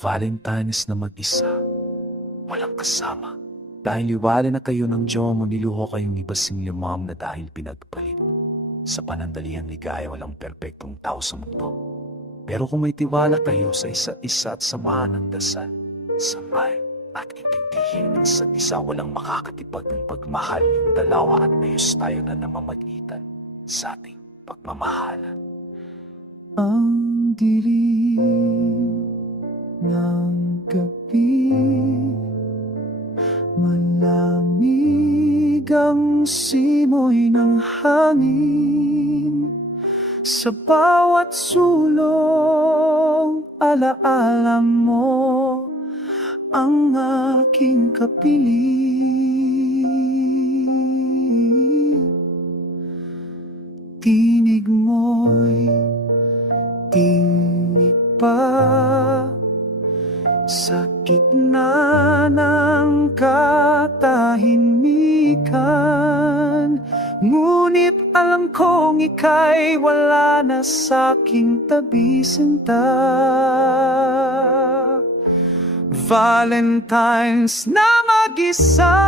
Valentine's na mag-isa, walang kasama. Dahil liwali na kayo ng jowa mo, niluho kayong iba single mom na dahil pinagpalit. Sa panandaliang ligaya, walang perpektong tao sa mundo. Pero kung may tiwala kayo sa isa't isa at samahan ng dasal, sabay at intindihin ng isa't isa, walang makakatipag ng pagmahal ng dalawa at mayos tayo na namamagitan sa ating pagmamahalan. Ang dilim ng gabi, malamig ang simoy ng hangin. Sa bawat sulong, alaala mo ang aking kapiling. Tinig mo'y tinig pa sa gitna ng katahimikan. Ngunit alam kong ika'y wala na sa'king tabi, sinta. Valentine's na mag-isa,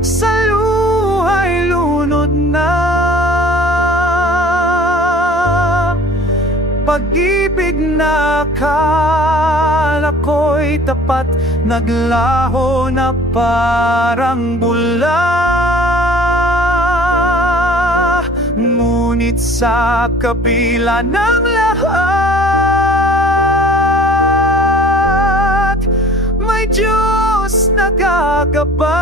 sa luha'y lunod na. Pag-ibig na akala ko'y tapat, naglaho na parang bula. Ngunit sa kabila ng lahat, may Diyos na gagabay.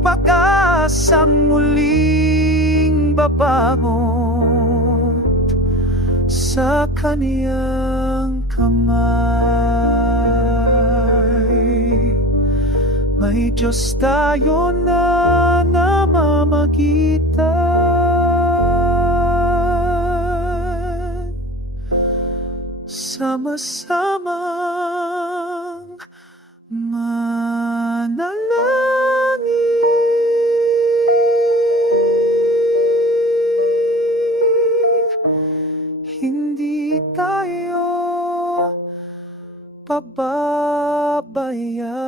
Pag-asang muling babangon sa kaniyang kamay. May Diyos tayo na namamagitan, sama-samang manalangin. Hindi tayo pababayaan.